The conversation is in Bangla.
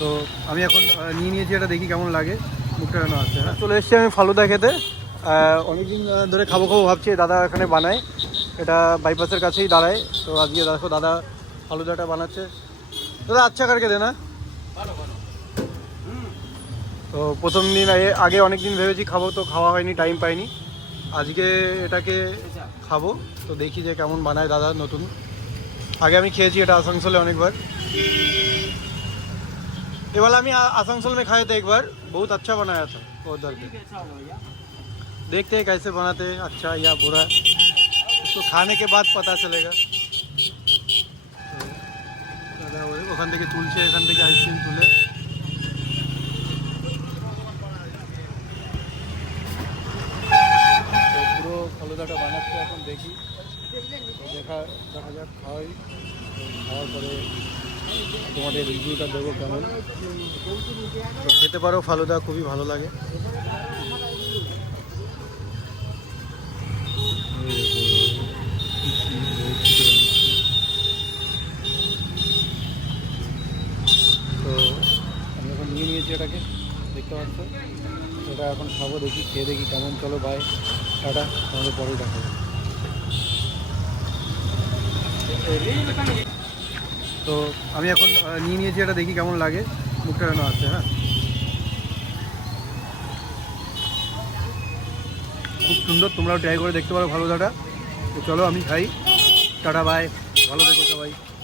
তো আমি এখন নিয়ে নিয়েছি, এটা দেখি কেমন লাগে, মুখটা কেন আসছে। হ্যাঁ, চলে এসেছি আমি ফালুদা খেতে। অনেকদিন ধরে খাবো খাবো ভাবছি, দাদা এখানে বানায়, এটা বাইপাসের কাছেই দাঁড়ায়। তো আজকে দেখো দাদা ফালুদাটা বানাচ্ছে। দাদা আচ্ছা কারকে দেনা। তো প্রথম দিন আগে অনেক দিন ভেবেছি খাবো, তো খাওয়া হয়নি, টাইম পাইনি। আজকে এটাকে খাবো, তো দেখি যে কেমন বানায় দাদা নতুন। আগে আমি খেয়েছি এটা आसनसोले অনেকবার। ये वाला मैं आसनसोल में खाए थे एक बार, बहुत अच्छा बनाया था वो उधर पे। देखते हैं कैसे बनाते हैं, अच्छा या बुरा, उसको खाने के बाद पता चलेगा। তো দাদা ওখান থেকে তুলছে, এখান থেকে আইসক্রিম তুলে। তো পুরো ফালুদাটা বানাচ্ছে এখন, দেখি দেখা দেখা যাক, খাওয়াই। তো খাওয়ার পরে তোমাদের রিভিউটা দেবো কেমন। তো খেতে পারো ফালুদা, খুবই ভালো লাগে। তো আমি এখন নিয়ে নিয়েছি এটাকে, দেখতে পাচ্ছ। এটা এখন খাবো, দেখি খেয়ে দেখি কেমন। চলো বাই, টাটা, আমাদের পরেই দেখা হবে। তো আমি এখন নিয়ে নিয়েছি, এটা দেখি কেমন লাগে, মুখটা কেন আসছে। হ্যাঁ, খুব সুন্দর, তোমরাও ট্রাই করে দেখতে পারো ফালুদাটা। তো চলো আমি খাই, টাটা বাই, ভালো থেকো সবাই।